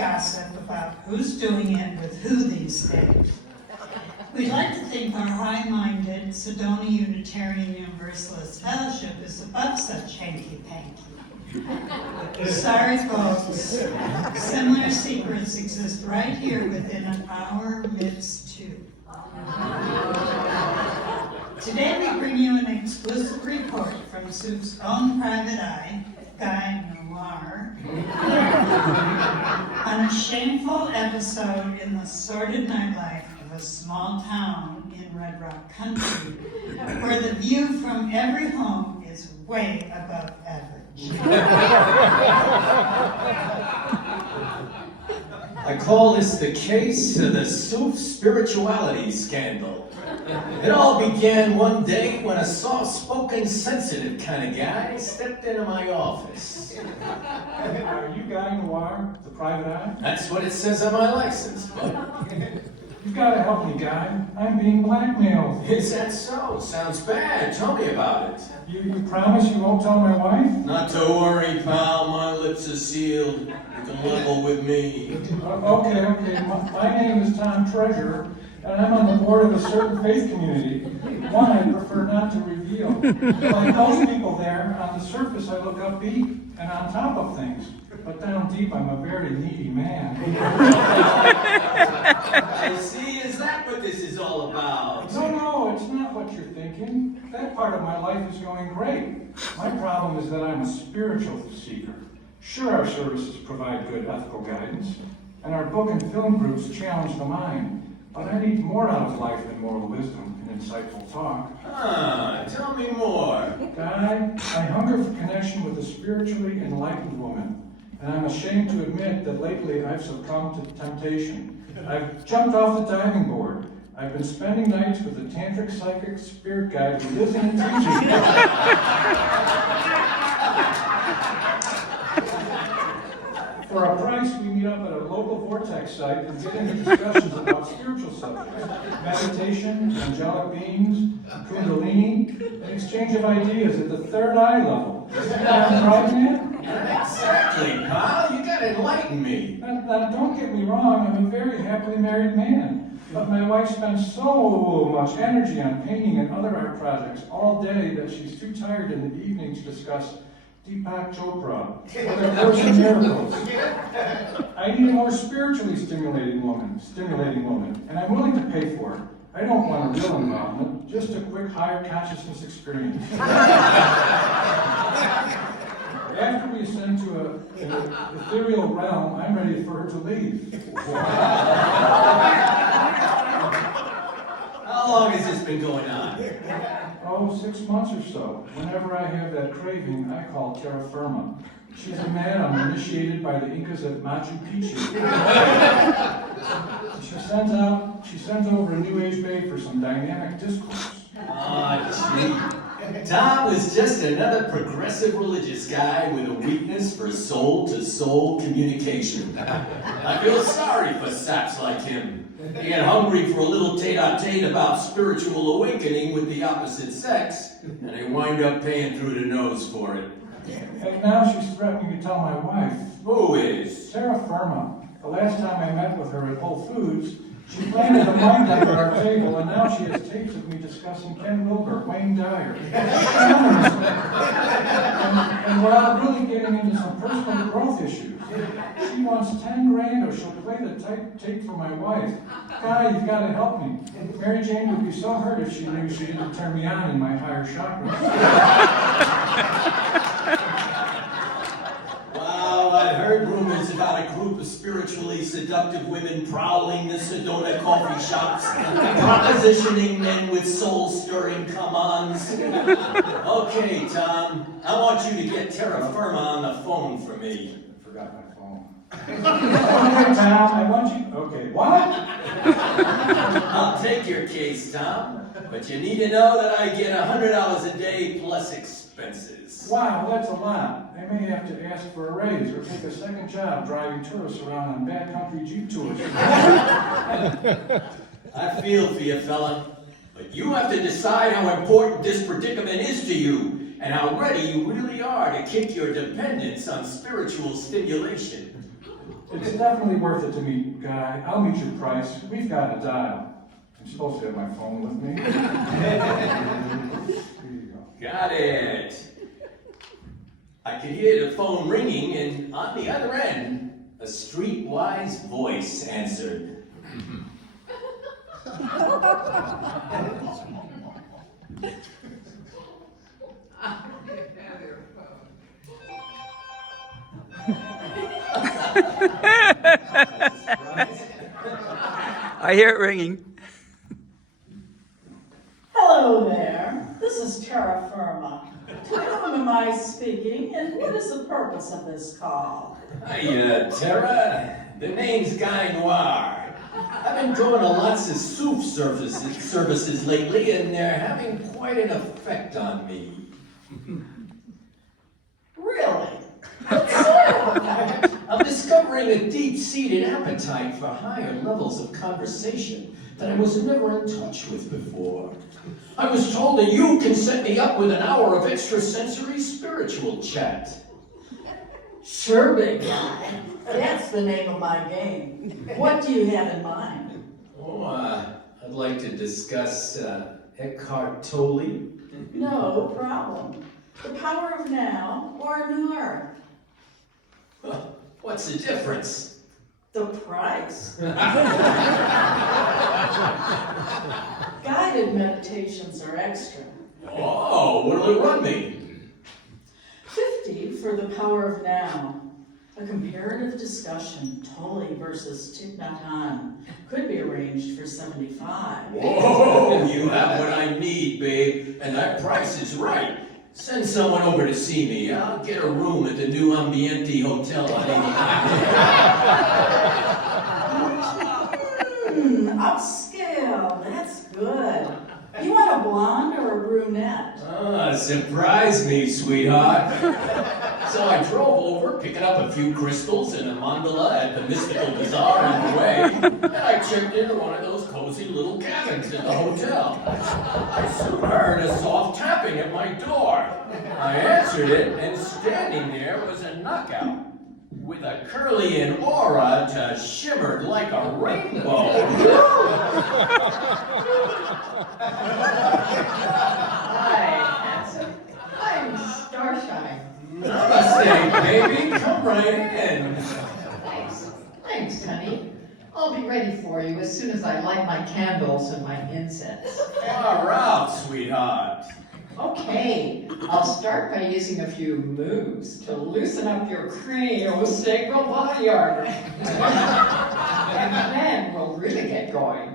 gossip about who's doing it with who these days. We'd like to think our high-minded Sedona Unitarian Universalist Fellowship is above such hanky-panky. Sorry, folks. Similar secrets exist right here within our midst, too. Today we bring you an exclusive report from SUUF's own private eye, Guy Noir, on a shameful episode in the sordid nightlife of a small town in Red Rock Country, where the view from every home is way above average. I call this the case of the SUUF spirituality scandal. It all began one day when a soft-spoken, sensitive kind of guy stepped into my office. Are you Guy Noir, the private eye? That's what it says on my license, bud. You've got to help me, Guy. I'm being blackmailed. Is that so? Sounds bad. Tell me about it. You promise you won't tell my wife? Not to worry, pal. My lips are sealed. You can level with me. Okay. My name is Tom Treasure, and I'm on the board of a certain faith community. One I prefer not to reveal. Like most people there, on the surface I look upbeat and on top of things. But down deep, I'm a very needy man. I see. Is that what this is all about? No, it's not what you're thinking. That part of my life is going great. My problem is that I'm a spiritual seeker. Sure, our services provide good ethical guidance, and our book and film groups challenge the mind. But I need more out of life than moral wisdom and insightful talk. Tell me more. Guy, I hunger for connection with a spiritually enlightened woman. And I'm ashamed to admit that lately I've succumbed to temptation. I've jumped off the diving board. I've been spending nights with a tantric psychic spirit guide who lives in a teaching. For a price, we meet up at a local vortex site and get into discussions about spiritual subjects, meditation, angelic beings, kundalini, an exchange of ideas at the third eye level. Isn't that right, man? Exactly, pal. You gotta enlighten me. Now, don't get me wrong, I'm a very happily married man. But my wife spends so much energy on painting and other art projects all day that she's too tired in the evening to discuss Deepak Chopra or the Course in Miracles. I need a more spiritually stimulating woman, and I'm willing to pay for it. I don't want a real involvement, just a quick higher consciousness experience. After we ascend to an ethereal realm, I'm ready for her to leave. How long has this been going on? 6 months or so. Whenever I have that craving, I call terra firma. She's a man I'm initiated by the Incas at Machu Picchu. She sends over a New Age babe for some dynamic discourse. Gee. Tom is just another progressive religious guy with a weakness for soul-to-soul communication. I feel sorry for saps like him. They get hungry for a little tete-a-tete about spiritual awakening with the opposite sex, and they wind up paying through the nose for it. And now she's threatening to tell my wife. Who is? Terra firma. The last time I met with her at Whole Foods, she planted a mind under our table, and now she has tapes of me discussing Ken Wilber, Wayne Dyer. And we're all really getting into some personal growth issues. She wants 10 grand or she'll play the tape for my wife. Guy, you've got to help me. Mary Jane would be so hurt if she knew she didn't turn me on in my higher chakras. Wow, I've heard rumors about a group of spiritually seductive women prowling the Sedona coffee shops, propositioning men with soul-stirring come-ons. Okay, Tom, I want you to get terra firma on the phone for me. I forgot my phone. Okay, Tom, I want you... Okay, what? I'll take your case, Tom, but you need to know that I get $100 a day plus expenses. Wow, that's a lot. I may have to ask for a raise or take a second job driving tourists around on backcountry Jeep tours. I feel for you, fella, but you have to decide how important this predicament is to you and how ready you really are to kick your dependence on spiritual stimulation. It's definitely worth it to meet Guy. I'll meet your price. We've got a dial. I'm supposed to have my phone with me. Here you go. Got it. I could hear the phone ringing, and on the other end, a streetwise voice answered. I hear it ringing. Hello there. This is terra firma. To whom am I speaking, and what is the purpose of this call? Hiya, Tara. The name's Guy Noir. I've been going to lots of SUUF services lately, and they're having quite an effect on me. Really? What sort of effect? I'm discovering a deep-seated appetite for higher levels of conversation that I was never in touch with before. I was told that you can set me up with an hour of extrasensory spiritual chat. Sure, big guy. That's the name of my game. What do you have in mind? Oh, I'd like to discuss Eckhart Tolle. No problem. The power of now or a new earth? What's the difference? The price. Guided meditations are extra. Oh, what'll it run me? 50 for the power of now. A comparative discussion, Tolle versus Thich Nhat Hanh, could be arranged for 75. Whoa, you have what I need, babe, and that price is right. Send someone over to see me. I'll get a room at the new Ambiente Hotel on 89. Upscale, that's good. You want a blonde or a brunette? Surprise me, sweetheart. So I drove over, picking up a few crystals and a mandala at the Mystical Bazaar on the way, and I checked into one of those cozy little cabins at the hotel. I soon heard a soft tapping at my door. I answered it, and standing there was a knockout with a Curlian aura that shimmered like a rainbow. Hi, handsome. I'm Starshine. Namaste, baby. Come right in. Thanks, honey. I'll be ready for you as soon as I light my candles and my incense. Far out, sweetheart. Okay, I'll start by using a few moves to loosen up your craniosacral body artery. And then we'll really get going.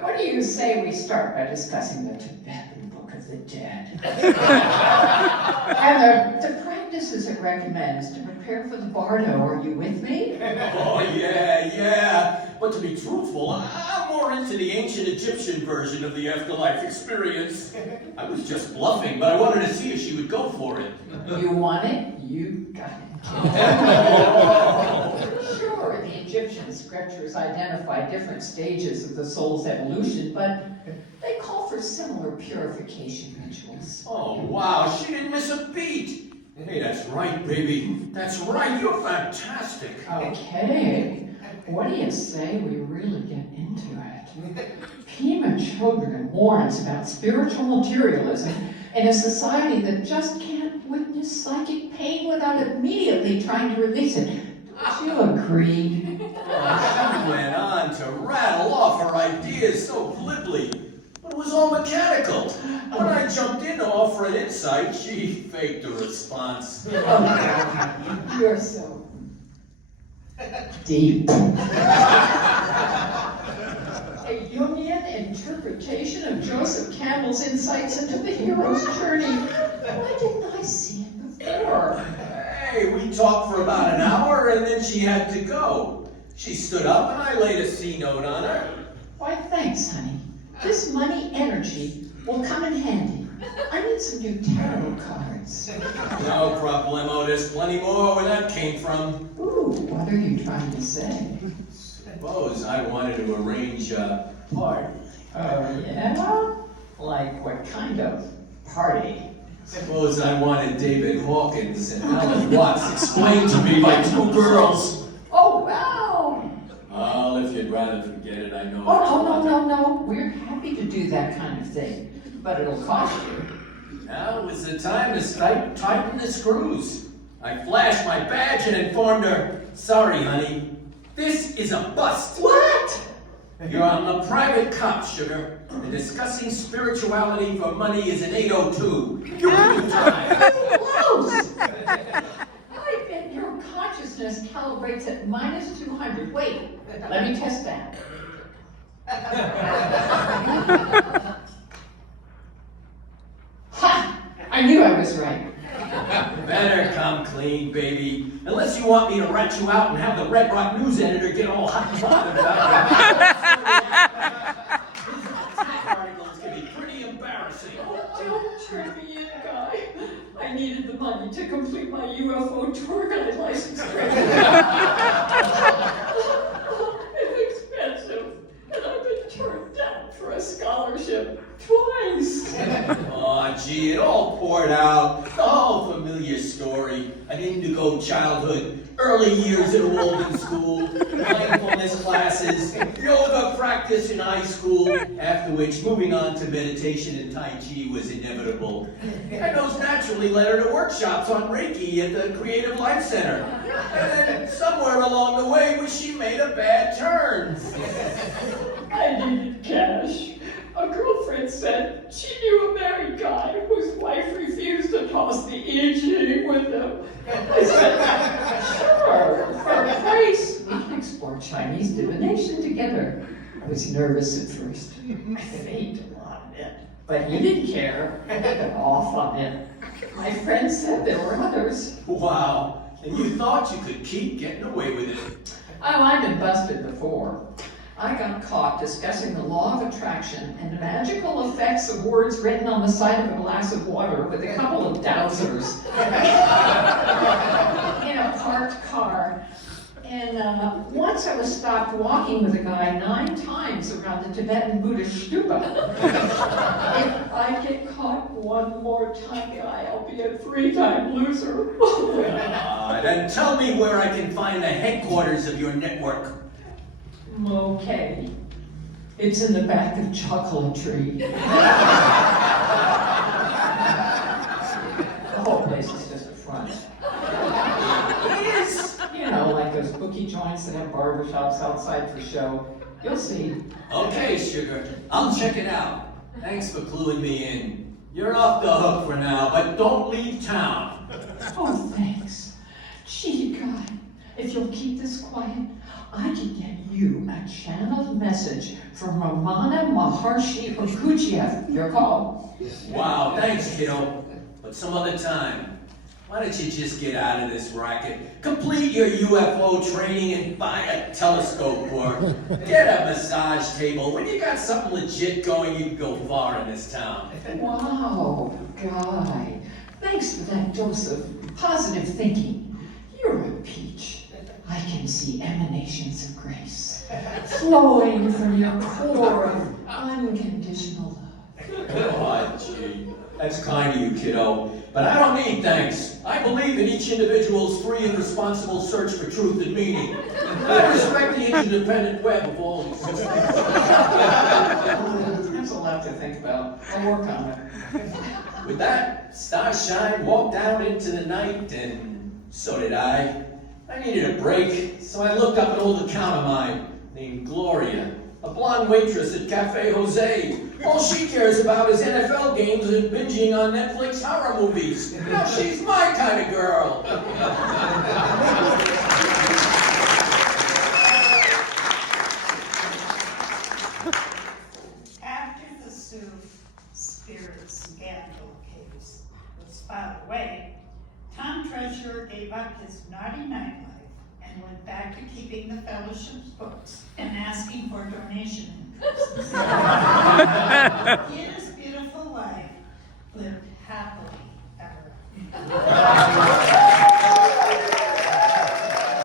What do you say we start by discussing the Tibetan Book of the Dead? And the practices it recommends to prepare for the bardo. Are you with me? Oh, yeah. But to be truthful, I'm more into the ancient Egyptian version of the afterlife experience. I was just bluffing, but I wanted to see if she would go for it. You want it? You got it. Sure, the Egyptian scriptures identify different stages of the soul's evolution, but they call for similar purification rituals. Oh, wow, she didn't miss a beat. Hey, that's right, baby. That's right, you're fantastic. Okay, what do you say we really get into it? Pima Children warns about spiritual materialism in a society that just can't witness psychic pain without immediately trying to release it. Don't you agree? She went on to rattle off her ideas so glibly, but it was all mechanical. When I jumped in to offer an insight, she faked a response. Oh, you're so deep. A Jungian interpretation of Joseph Campbell's insights into the hero's journey. Why didn't I see it before? Hey, we talked for about an hour and then she had to go. She stood up and I laid a C note on her. Why, thanks, honey. This money energy will come in handy. I need some new tarot cards. No problemo, there's plenty more where that came from. Ooh, what are you trying to say? Suppose I wanted to arrange a party. Yeah? Like what kind of party? Suppose I wanted David Hawkins and Alan Watts explained to me by two girls. Oh, well, you'd rather forget it, I know. Oh, no. We're happy to do that kind of thing, but it'll cost you. Now is the time to tighten the screws. I flashed my badge and informed her, sorry, honey, this is a bust. What? You're on a private cop, sugar, and discussing spirituality for money is an 802. You can do time. Close! I bet your consciousness calibrates at -200. Wait, let me test that. Ha! I knew I was right. Better come clean, baby. Unless you want me to rat you out and have the Red Rock News editor get all hot and bothered about it. These articles can be pretty embarrassing. Don't turn me in, Guy. I needed the money to complete my UFO tour guide license training. It's expensive, and I've been turned down for a scholarship twice. Aw, gee, it all poured out. The whole familiar story. An indigo childhood, early years at a Walden school, mindfulness classes, yoga practice in high school, after which moving on to meditation and Tai Chi was inevitable. And those naturally led her to workshops on Reiki at the Creative Life Center. And then somewhere along the way, she made a bad turn. I needed cash. A girlfriend said she knew a married guy whose wife refused to toss the I Ching with him. I said, sure, for a price, we can explore Chinese divination together. I was nervous at first. I faked a lot of it, but he didn't care. I got off on it. My friend said there were others. Wow, and you thought you could keep getting away with it. Oh, I've been busted before. I got caught discussing the law of attraction and the magical effects of words written on the side of a glass of water with a couple of dowsers in a parked car. And once I was stopped walking with a guy 9 times around the Tibetan Buddhist stupa. If I get caught one more time, Guy, I'll be a 3-time loser. Then tell me where I can find the headquarters of your network. Okay. It's in the back of Chocolatry. The whole place is just a front. It is, you know, like those bookie joints that have barbershops outside for show. You'll see. Okay, sugar. I'll check it out. Thanks for cluing me in. You're off the hook for now, but don't leave town. Oh, thanks. Gee, Guy, if you'll keep this quiet, I can get you a channeled message from Ramana Maharshi Okujiev. Your call. Wow, thanks, kiddo. But some other time. Why don't you just get out of this racket, complete your UFO training, and buy a telescope or get a massage table. When you got something legit going, you can go far in this town. Wow, Guy. Thanks for that dose of positive thinking. You're a peach. I can see emanations of grace flowing from your core of unconditional love. Oh, gee. That's kind of you, kiddo. But I don't need thanks. I believe in each individual's free and responsible search for truth and meaning. I respect the interdependent web of all existence. That's a lot to think about. I'll work on it. With that, Starshine walked out into the night, and so did I. I needed a break, so I looked up an old account of mine named Gloria, a blonde waitress at Cafe Jose. All she cares about is NFL games and binging on Netflix horror movies. You know, she's my kind of girl. After the SUUF spirit scandal case was filed away, Tom Treasurer gave up his naughty nightlife and went back to keeping the fellowship's books and asking for donation increases. He